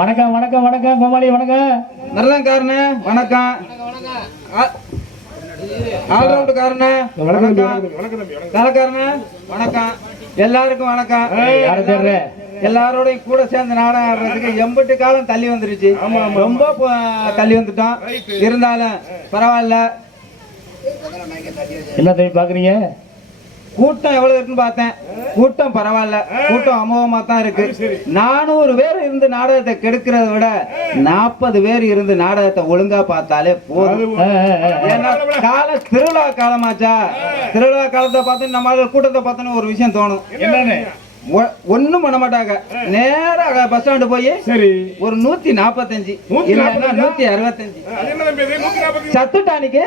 வணக்கம் வணக்கம் வணக்கம் கோமாளி வணக்கம். நல்ல காரண வணக்கம். ஆல்ரவுண்ட் காரண வணக்கம். கலக்காரன வணக்கம். எல்லாருக்கும் வணக்கம். யாரு தேர்ற எல்லாரோடையும் கூட சேர்ந்து நாடகம் ஆடுறதுக்கு எம்பிட்டு காலம் தள்ளி வந்துருச்சு. ரொம்ப தள்ளி வந்துட்டோம். இருந்தாலும் பரவாயில்ல. என்ன தேடி பாக்குறீங்க? கூட்டம் எவ்வளவு இருக்குன்னு பார்த்தேன். கூட்டம் பரவாயில்ல, கூட்டம் அமோகமா தான் இருக்கு. 400 பேர் இருந்து நாடகத்தை கெடுக்கிறத விட 40 பேர் இருந்து நாடகத்தை ஒழுங்கா பார்த்தாலே போதும். ஏன்னா கால திருவிழா காலமாச்சா, திருவிழா காலத்தை பார்த்து நம்ம கூட்டத்தை பார்த்தோன்னு ஒரு விஷயம் தோணும். என்னன்னு ஒண்ணும் பண்ண மாட்டாங்க. நேரா பஸ் ஸ்டாண்டு போய் ஒரு 145 இல்லைன்னா 165 சத்துட்டானிக்கு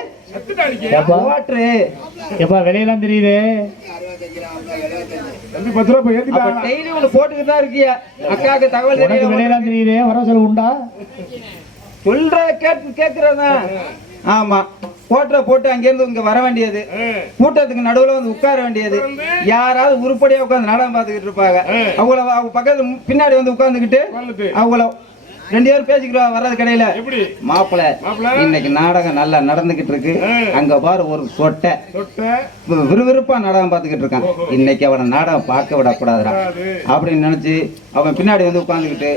வெளியெல்லாம் தெரியுது. போட்டுக்கிட்டு தான் இருக்கிய அக்காவுக்கு தகவல் வெளியெல்லாம் தெரியுது. வர சொல்ல உண்டா சொல்ற கேக்குறதா? ஆமா, போட்டோ போட்டு அங்கிருந்து இங்க வர வேண்டியது, கூட்டத்துக்கு நடுவுல வந்து உட்கார வேண்டியது. யாராவது உருப்படியா உட்காந்து நாடகம் பார்த்துக்கிட்டு இருப்பாங்க. அவங்க பக்கத்துல பின்னாடி வந்து உட்கார்ந்துக்கிட்டு அவங்கள 2 பேரும் பேசிக்கிறா வர்றது கடையில. மாப்பிள்ள இன்னைக்கு நாடகம் நல்லா நடந்துகிட்டு இருக்கு, அங்க பாரு ஒரு சொட்டை விறுவிறுப்பா நாடகம் பார்த்துக்கிட்டு இருக்கான், இன்னைக்கு அவனை நாடகம் பார்க்க விடக்கூடாதுடா அப்படின்னு நினைச்சு அவன் பின்னாடி வந்து உட்கார்ந்துக்கிட்டு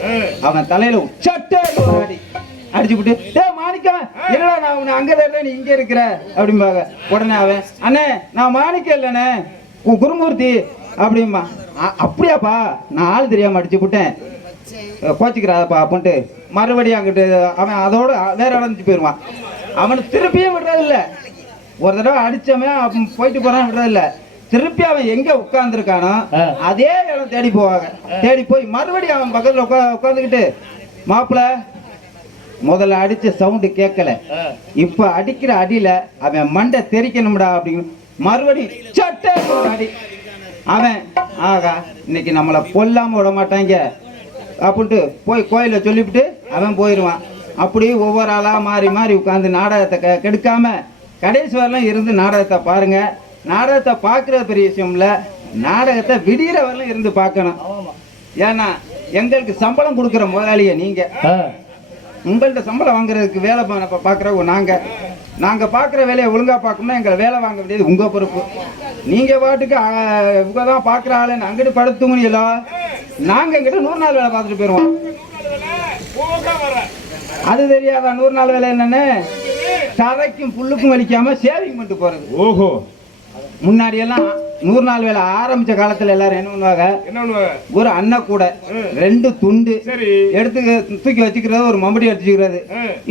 அவன் தலையில சட்டை அடிச்சுட்டு, டே மாணிக்கம் என்னடா நான் உன்னை அங்க தேடுற நீ இங்க இருக்கிற அப்படிம்பாங்க. உடனே அவன், அண்ணே நான் மாணிக்கம் இல்லண்ணே குருமூர்த்தி அப்படிம்பா. அப்படியாப்பா, நான் ஆள் தெரியாம அடிச்சு விட்டேன், கோச்சிக்கிறாப்பா அப்படின்ட்டு மறுபடியும் அங்கிட்டு அவன் அதோட வேற இடந்துச்சு போயிடுவான். அவனுக்கு திருப்பியும் விடுறதில்ல. ஒரு தடவை அடிச்சவன் போயிட்டு போறான் விடுறதில்ல. திருப்பி அவன் எங்க உட்கார்ந்துருக்கானோ அதே இடம் தேடி போவாங்க. தேடி போய் மறுபடியும் அவன் பக்கத்துல உட்காந்துக்கிட்டு, மாப்பிள்ள முதல்ல அடிச்ச சவுண்டு கேட்கல, இப்ப அடிக்கிற அடியில அவன் மண்டை தெரிக்கணும்டா அப்படின்னு மறுபடியும் சட்டை அடி. அவன் ஆகா இன்னைக்கு நம்மளை கொல்லாம விட மாட்டாங்க அப்படின்ட்டு போய் கோயில சொல்லிவிட்டு அவன் போயிடுவான். அப்படி ஒவ்வொரு ஆளா மாறி மாறி உட்காந்து நாடகத்தை கெடுக்காம கடைசி வரலாம் இருந்து நாடகத்தை பாருங்க. நாடகத்தை பார்க்கறது பெரிய விஷயம் இல்ல, நாடகத்தை விடிகிற வரலாம் இருந்து பார்க்கணும். ஏன்னா எங்களுக்கு சம்பளம் கொடுக்குற முதலாளிய நீங்க, உங்கள்கிட்ட சம்பளம் வாங்குறதுக்கு வேலை பார்க்குறவங்க நாங்க பார்க்குற வேலையை ஒழுங்கா பார்க்கணும்னா எங்களை வேலை வாங்க வேண்டியது உங்க பொறுப்பு. நீங்க பாட்டுக்கு இவங்க தான் பார்க்குற ஆளுன்னு அங்கிட்டு படுத்துங்களா, நாங்க எங்கிட்ட 100 நாள் வேலை பார்த்துட்டு போயிடுவோம். அது தெரியாதா 100 நாள் வேலை என்னன்னு? தரைக்கும் புல்லுக்கும் வலிக்காம சேவிங் பண்ணிட்டு போறது. ஓஹோ, முன்னாடி எல்லாம் 100 நாள் வேலை ஆரம்பிச்ச காலத்துல எல்லாரும் என்ன பண்ணுவாங்க, என்ன பண்ணுவாங்க? ஒரு அன்ன கூட 2 துண்டு சரி. எடுத்து தூக்கி வச்சுக்கிறது, ஒரு மம்படி வச்சுக்கிறது.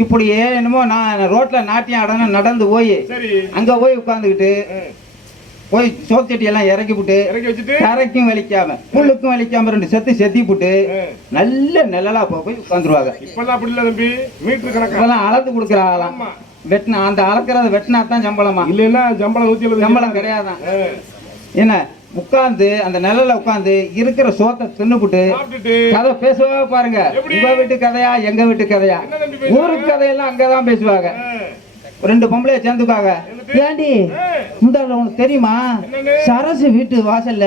இப்படியே என்னமோ நான் ரோட்ல நாட்டியம் ஆடணும் நடந்து போய் சரி. அங்க போய் உட்கார்ந்துக்கிட்டு போய் சோச்சட்டி எல்லாம் இறக்கி விட்டு இறக்கி வச்சுட்டு தரைக்கும் வலிக்காம புல்லுக்கும் வலிக்காம 2 செத்தி போட்டு நல்ல நிழலா போய் உட்காந்துருவாங்க. இப்பெல்லாம் அப்படி இல்ல தம்பி, மீட்டர் கணக்கா இப்பெல்லாம் அளந்து கொடுக்குறாங்களாம். வெட்டினா அந்த அளக்கிறத வெட்டினா தான் சம்பளமா, இல்லைன்னா சம்பளம் 170 சம்பளம் கிடையாதான். என்ன உட்கார்ந்து அந்த நிழல்ல உட்கார்ந்து இருக்கிற சோத்தை தின்னுபுட்டு சாப்பிட்டுட்டு கதை பேசுவா பாருங்க. எப்படி? உங்க வீட்டு கதையா எங்க வீட்டு கதையா, என்ன தம்பி பேசுவாங்க? ஊருக்கு கதையெல்லாம் அங்கதான் பேசுவாங்க. 2 பொம்பளைய சேர்ந்துப்பாங்க. ஏண்டி இந்த உனக்கு தெரியுமா, சரசு வீட்டு வாசல்ல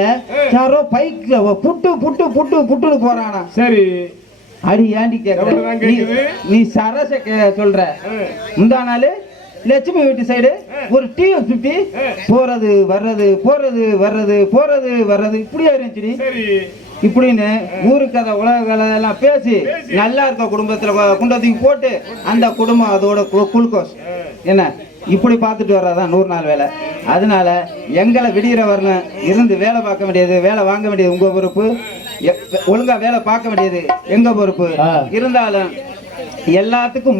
யாரோ பைக்ல புட்டு புட்டு புட்டு புட்டுன்னு போறானா. சரி. அடி ஏண்டி கேக்குற, எவ்வளவுதான் கேக்குது? நீ சரச சொல்ற. முந்தா நாள் லட்சுமி வீட்டு சைடு ஒரு TF50 போறது வர்றது போறது வர்றது போறது வர்றது இப்படியே இருந்துச்சு. சரி. இப்படின்னு ஊரு கதை உலக கதை எல்லாம் பேசி நல்லா இருக்க குடும்பத்துல குண்டத்துக்கு போட்டு அந்த குடும்பம் அதோட குளுக்கோஸ் என்ன இப்படி பார்த்துட்டு வர்றதான் 100 நாள் வேலை. அதனால எங்களை விடிகிற வரணும் இருந்து வேலை பார்க்க வேண்டியது, வேலை வாங்க வேண்டியது உங்க பொறுப்பு, ஒழுங்கா வேலை பார்க்க வேண்டியது எங்க பொறுப்பு. இருந்தாலும் எல்லாத்துக்கும்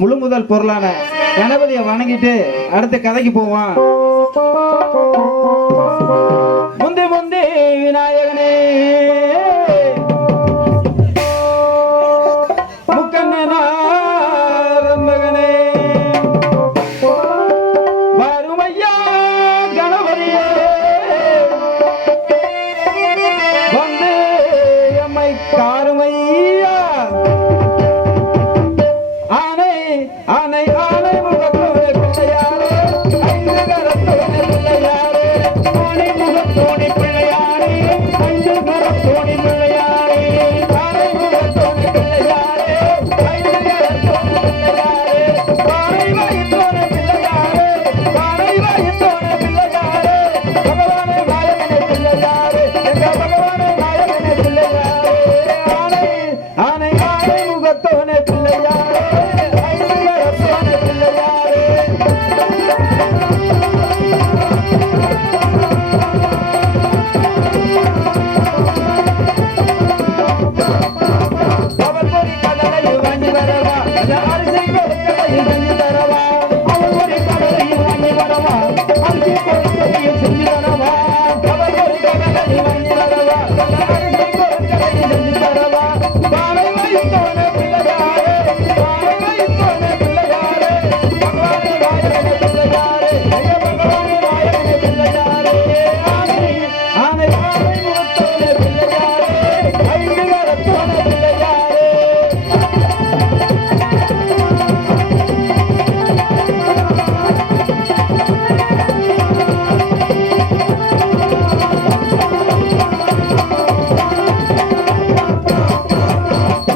முழு முதல் பொருளான கணபதியை வணங்கிட்டு அடுத்த கதைக்கு போவான். முந்தி முந்தி விநாயகனே முக்கண்ணனாரம்பகனே வருமையா கணபதியே வந்து எம்மை காருமையா ஆனை ஆனை ஆனை முகத்தோட பிள்ளையாரே ஐந்து கரத்தோட பிள்ளையாரே ஆனை முகத்தோட பிள்ளையாரே ஐந்து கரத்தோட பிள்ளையாரே ஆனை முகத்தோட பிள்ளையாரே ஐந்து கரத்தோட பிள்ளையாரே ஆனை வயிற்றோட பிள்ளையாரே ஆனை வயிற்றோட பிள்ளையாரே பகவானே நாயகனே பிள்ளையாரே எங்க பகவானே நாயகனே பிள்ளையாரே ஆனை ஆனை ஆனை முகத்தோட பிள்ளையாரே ஐந்து கரத்தோட பிள்ளையாரே அவள் ஒரு கடலையில் வாங்கி வரவா, அந்த அரிசி கொடுக்கலையில் செஞ்சு தரவா. அவள் ஒரு கடலையில் வாங்கி வரவா, அரிசி கொடுக்கலையில் செஞ்சு தரவா. அவள் ஒரு கடலையில் வாங்கி வரவா, அந்த அரிசி கொடுக்கலையில் செஞ்சு தரவா. பானை வைத்தோன பிள்ளையாரே, பானை வைத்தோன பிள்ளையாரே, பகவானே நாயகனே பிள்ளையாரே, ஐயா பகவானே நாயகனே பிள்ளையாரே. ஆனை ஆனை ஆனை முகத்தோன பிள்ளையாரே, ஐந்து கரத்தோன பிள்ளையாரே.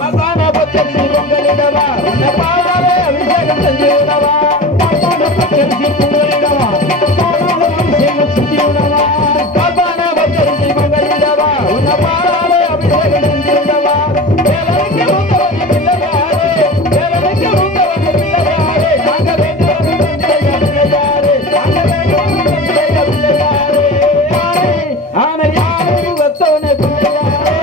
மகான பச்சரிசி பொங்கலிடவா, உன்னை பாலாலே அபிஷேகம் செஞ்சு விடவா. மகான பச்சரிசி பொங்கலிடவா, பாலாலே அபிஷேகம் செஞ்சு விடவா. மகான பச்சரிசி பொங்கலிடவா, உன்னை பாலாலே அபிஷேகம் செஞ்சு விடவா. வேலனுக்கு உத்தவனி பிள்ளையாரே, வேலனுக்கு உத்தவனி பிள்ளையாரே, நாங்க வேண்டுவனி பிள்ளையா பிள்ளையாரே, நாங்க வேண்டுவனி பிள்ளையா பிள்ளையாரே. ஆனை ஆனை ஆனை முகத்தோனே பிள்ளையாரே,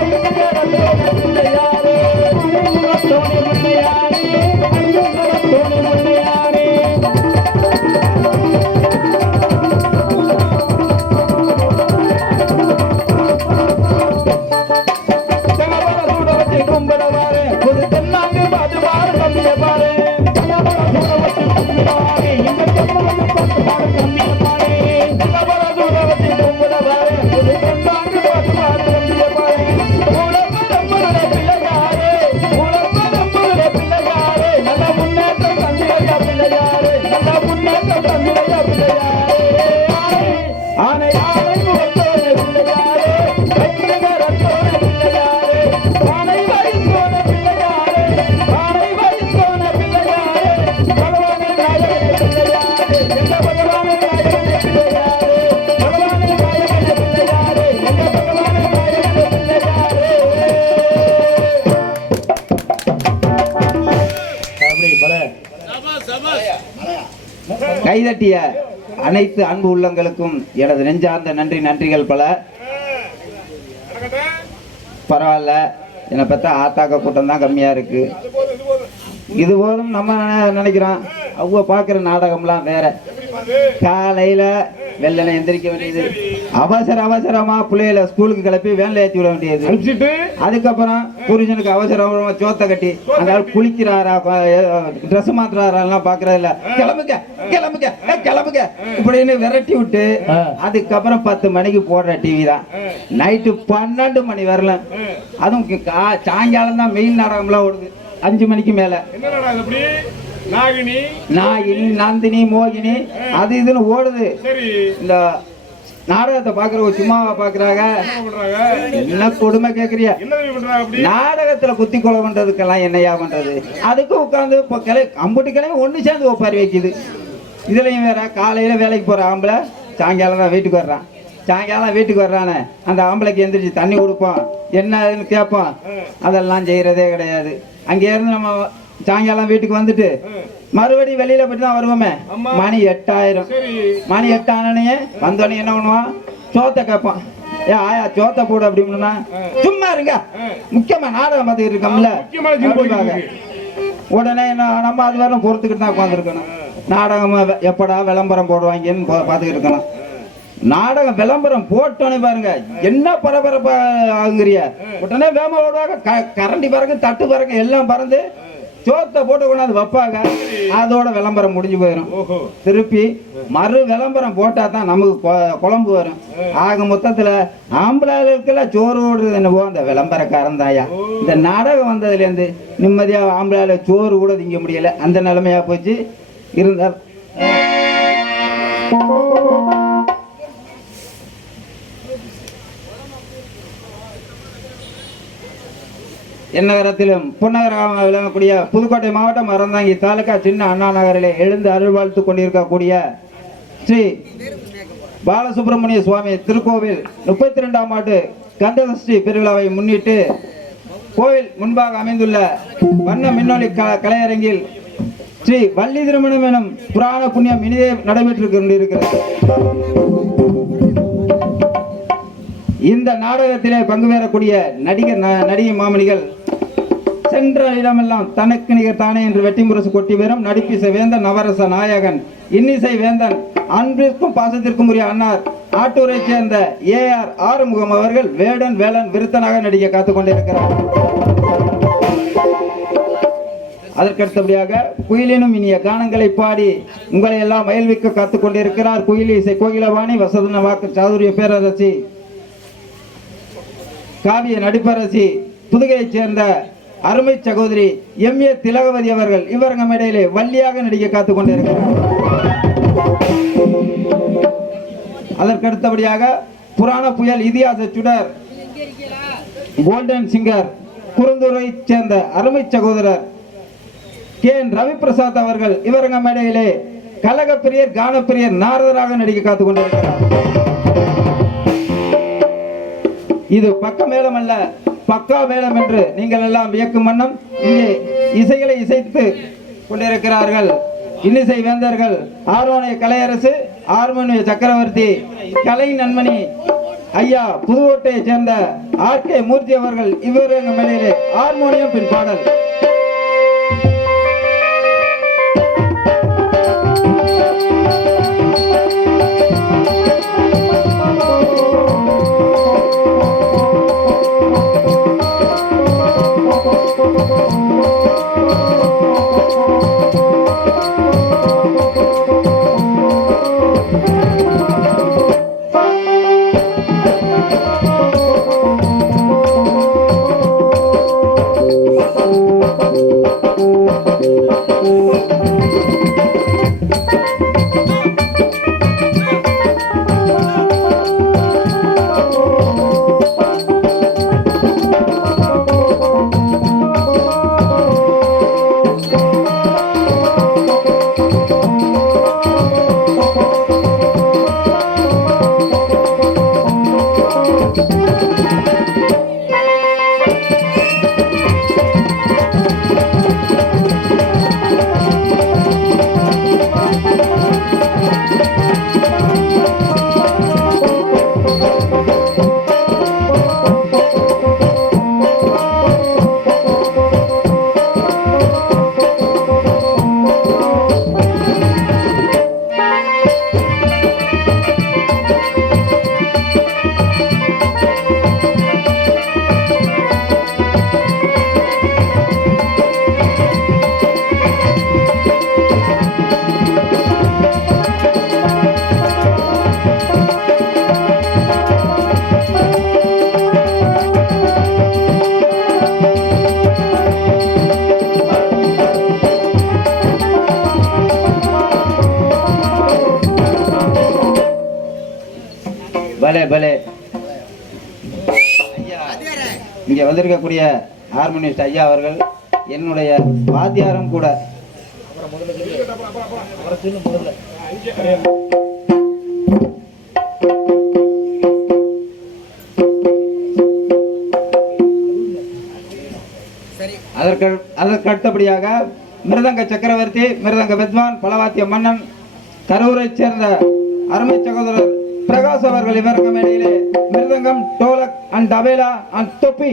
ஐந்து கரத்தோனே பிள்ளையாரே, ஐந்து முகத்தோனே பிள்ளையாரே, ஐந்து கரத்தோனே பிள்ளையாரே. தகவல சூட வச்சு கும்பிடவாரு, புது தென்னாங்கு பாதுவாரு தம்பிய பாரு. தகவல சூட வச்சு கும்பிடவாரு, இந்த தென்னாங்கு பாதுவாரு தம்பிய பாரு. தகவல சூட வச்சு கும்பிடவாரு, புது தென்னாங்கு பாதுவாரு தம்பிய பாரு. உலகம்பருடைய பிள்ளையாரே, உலகம்பருடைய பிள்ளையாரே, நல்ல முன்னேற்றம் தந்திரையா பிள்ளையாரே, நல்ல முன்னேற்றம் தந்திரையா பிள்ளையாரே. ஆனை ஆனை முகத்தோட பிள்ளையாரே, ஐந்து கரத்தோட பிள்ளையாரே, ஆனை வயிற்றோட பிள்ளையாரே, ஆனை வயிற்றோட பிள்ளையாரே, பகவானே நாயகனே பிள்ளையாரே, எங்க பகவானே நாயகனே பிள்ளையாரே, பகவானே நாயகனே பிள்ளையாரே, எங்க பகவானே நாயகனே பிள்ளையாரே. அப்படி பல கைதட்டிய அனைத்து அன்பு உள்ளங்களுக்கும் எனது நெஞ்சார்ந்த நன்றிகள் பல. பரவாயில்ல, என்னை பார்த்தா ஆத்தாக்க கூட்டம் தான் கம்மியா இருக்கு. இது போதும் நம்ம நினைக்கிறோம். அவங்க பார்க்குற நாடகம்லாம் வேற. காலையில வெள்ளனை எந்திரிக்க வேண்டியது, அவசரமா பிள்ளைகளை ஸ்கூலுக்கு கிளப்பி வேலை ஏற்றி விட வேண்டியது. அதுக்கப்புறம் புருஷனுக்கு அவசரமா சோத்தை கட்டி அந்த குளிக்கிறாரா, ட்ரெஸ் மாத்துறாரெல்லாம் பாக்குறது இல்ல. கிளம்புங்க இப்படின்னு விரட்டி விட்டு அதுக்கப்புறம் 10 மணிக்கு போடுற டிவி தான் நைட்டு 12 மணி வரலாம். அதுவும் சாயங்காலம் தான் மெயில் நாடகம்லாம் ஓடுது 5 மணிக்கு மேல. நாகினி, நந்தினி, மோகினி அது இதுன்னு ஓடுது. இந்த நாடகத்தை பாக்குறவங்க சும்மாவா பாக்குறாங்க? என்ன கொடுமை கேக்குறியா? நாடகத்துல குத்தி கொலை பண்றதுக்கெல்லாம் என்னையா பண்றது? அதுக்கு உட்காந்து அம்புட்டு கிளையும் ஒண்ணு சேர்ந்து ஒப்பாரி வைக்குது. இதுலயும் வேற காலையில வேலைக்கு போற ஆம்பளை சாயங்காலம் தான் வீட்டுக்கு வர்றான். சாயங்காலம் வீட்டுக்கு வர்றானே அந்த ஆம்பளைக்கு எந்திரிச்சு தண்ணி கொடுப்போம், என்னன்னு கேட்போம். அதெல்லாம் செய்யறதே கிடையாது. அங்கே இருந்து நம்ம சாயங்காலம் வீட்டுக்கு வந்துட்டு மறுபடியும் வெளியில போயிட்டு தான் வருவோமே. மணி 8 ஆயிரும். மணி 8 ஆனே வந்தோடனே என்ன பண்ணுவான்? சோத்தை கேட்பான். ஆயா சோத்தை போடு அப்படின்னா சும்மா இருங்க, முக்கியமா நாடகம் பார்த்துக்கிட்டு இருக்கோம்ல. உடனே நம்ம அது வேற பொறுத்துக்கிட்டு தான் உட்காந்துருக்கணும். நாடகம் எப்படா விளம்பரம் போடுவாங்கன்னு பார்த்துக்கிட்டு இருக்கணும். நாடகம் விளம்பரம் போட்டோன்னே பாருங்க என்ன பரபரப்பா ஆகுறிய. உடனே வேம ஓடுவாங்க, கரண்டி பறக்கு, தட்டு பறக்கு, எல்லாம் பறந்து சோத்தை போட்டு கொண்டாந்து வைப்பாங்க. அதோட விளம்பரம் முடிஞ்சு போயிடும். திருப்பி மறு விளம்பரம் போட்டா தான் நமக்கு குழம்பு வரும். ஆக மொத்தத்துல ஆம்பளாளுக்கெல்லாம் சோறு ஓடுறது என்னவோ அந்த விளம்பரக்காரன் தாயா. இந்த நாடகம் வந்ததுல இருந்து நிம்மதியா ஆம்பளால சோறு கூட திங்க முடியல, அந்த நிலைமையா போச்சு. இருந்தால் எந்நகரத்திலும் புன்னகரமாக விளங்கக்கூடிய புதுக்கோட்டை மாவட்டம் அறந்தாங்கி தாலுகா சின்ன அண்ணா நகரிலே எழுந்து அருள் வாழ்த்து கொண்டிருக்கக்கூடிய ஸ்ரீ பாலசுப்பிரமணிய சுவாமி திருக்கோவில் 32ஆம் ஆண்டு கந்தசஷ்டி பெருவிழாவை முன்னிட்டு கோவில் முன்பாக அமைந்துள்ள வண்ண மின்னொலி கலையரங்கில் ஸ்ரீ வள்ளி திருமணம் எனும் புராண புண்ணியம் இனிதே நடைபெற்று கொண்டிருக்கிறது. இந்த நாடகத்திலே பங்கு பெறக்கூடிய நடிகை மாமணிகள் சென்ற இடமெல்லாம் தனக்கு நிகர் தானே என்று வெட்டி முரசு கொட்டி வரும் நடிப்பிசை வேந்தன், நவரச நாயகன், இன்னிசை வேந்தன், அன்பிற்கும் பாசத்திற்கும் உரிய அன்னார் ஆட்டூரை சேர்ந்த AR ஆறுமுகம் அவர்கள் வேடன் வேலன் விருத்தனாக நடிக்க காத்துக் கொண்டிருக்கிறார். அதற்கடுத்தபடியாக குயிலினும் இனிய கானங்களை பாடி உங்களை எல்லாம் மயல்விக்க காத்துக் கொண்டிருக்கிறார் குயிலி இசை கோகிலவாணி வசதன வாக்கு சாதுரிய பேரரசி காவிய நடிப்பரசி புதுகையைச் சேர்ந்த அருமை சகோதரி MA திலகவதி அவர்கள் இவரங்க மேடையிலே வள்ளியாக நடிக்க காத்துக் கொண்டிருக்கிறார். அதற்கடுத்தபடியாக புராண புயல் இதிகாச சுடர் கோல்டன் சிங்கர் குறுந்தூரை சேர்ந்த அருமை சகோதரர் KN ரவி பிரசாத் அவர்கள் இவரங்க மேடையிலே கலகப்பிரியர் கானப்பிரியர் நாரதராக நடிக்க காத்துக் கொண்டிருக்கிறார். இது பக்க மேளம் அல்ல, பக்கா மேளம் என்று நீங்கள் எல்லாம் வியக்கும் வண்ணம் இங்கே இசைகளை இசைத்து கொண்டிருக்கிறார்கள் இன்னிசை வேந்தர்கள் ஆரோனிய கலையரசு, ஆர்மோனிய சக்கரவர்த்தி, கலை நன்மணி ஐயா புதுக்கோட்டையை சேர்ந்த RK மூர்த்தி அவர்கள். இவரது மேடையிலே ஹார்மோனியம் பின் பாடல். பலே பலே. ஐயா, இங்க வந்திருக்கக்கூடிய ஹார்மோனிஸ்ட் ஐயா அவர்கள் என்னுடைய வாத்தியாரும் கூட. அதற்கு அடுத்தபடியாக மிருதங்க சக்கரவர்த்தி, மிருதங்க வித்வான், பலவாத்திய மன்னன், கரூரைச் சேர்ந்த அருமை சகோதரர் பிரகாஷ் அவர்கள் இவருக்கு மேடையிலே மிருதங்கம், டோலக் அண்ட் தபேலா அண்ட் தொப்பி.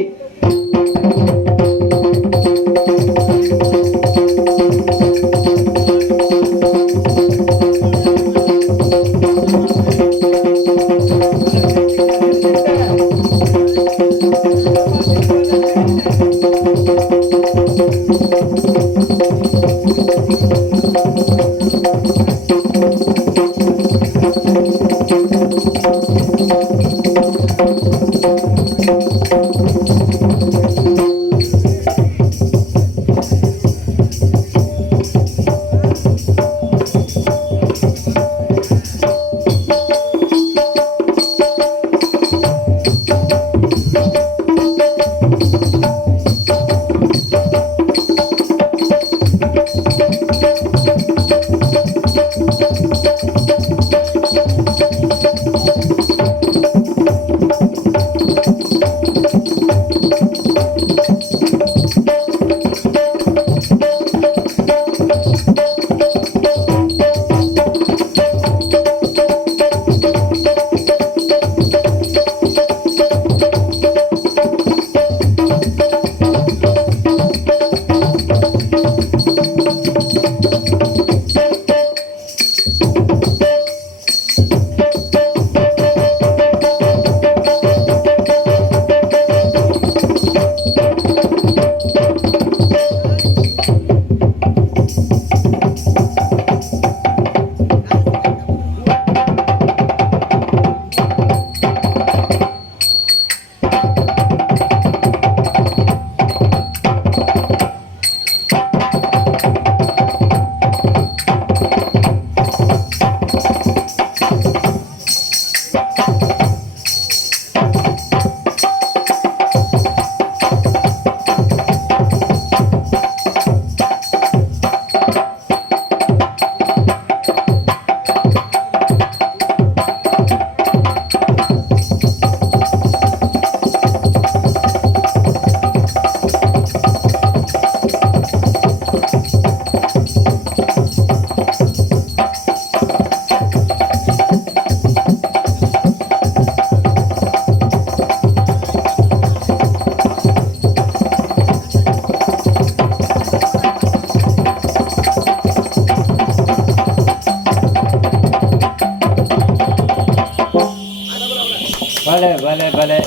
பலே பலே பலே.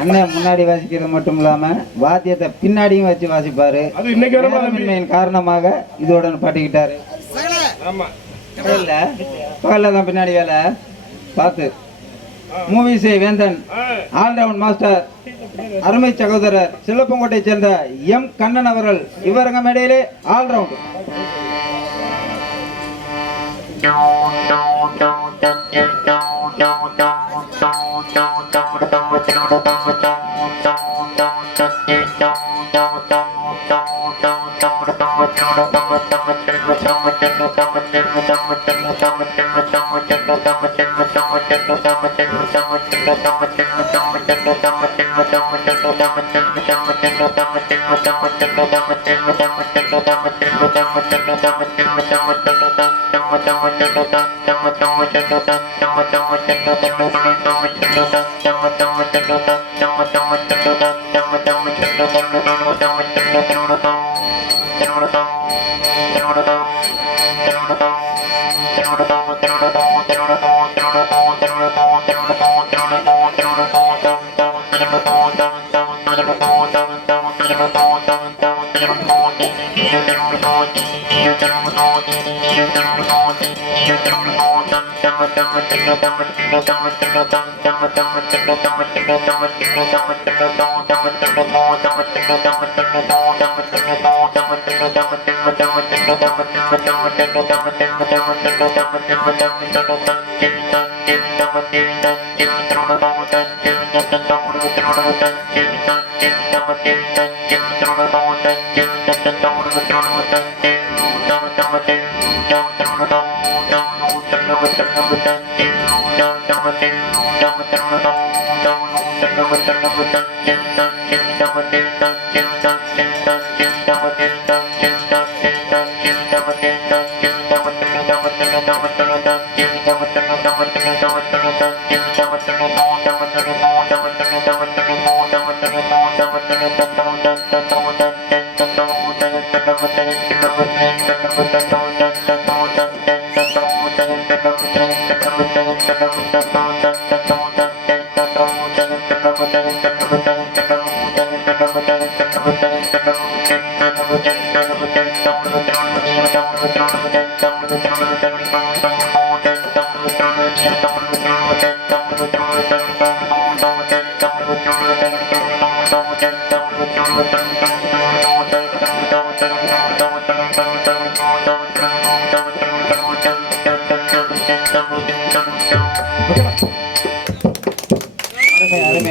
அண்ணன் முன்னாடி வாசிக்கிறது மட்டும் இல்லாம வாத்தியத்தை பின்னாடியும் வச்சு வாசிப்பாரு. அது இன்னைக்கு வர நேரமின்மையின் காரணமாக இதோட பாட்டிக்கிட்டாரு. இல்ல பகல்ல தான் பின்னாடி வேலை பார்த்து. மூவிசே வேந்தன், ஆல்ரவுண்ட் மாஸ்டர், அருமை சகோதரர் சிலப்பங்கோட்டை சேர்ந்த எம் கண்ணன் அவர்கள் இவரங்க மேடையிலே ஆல்ரவுண்ட். அருமை அருமை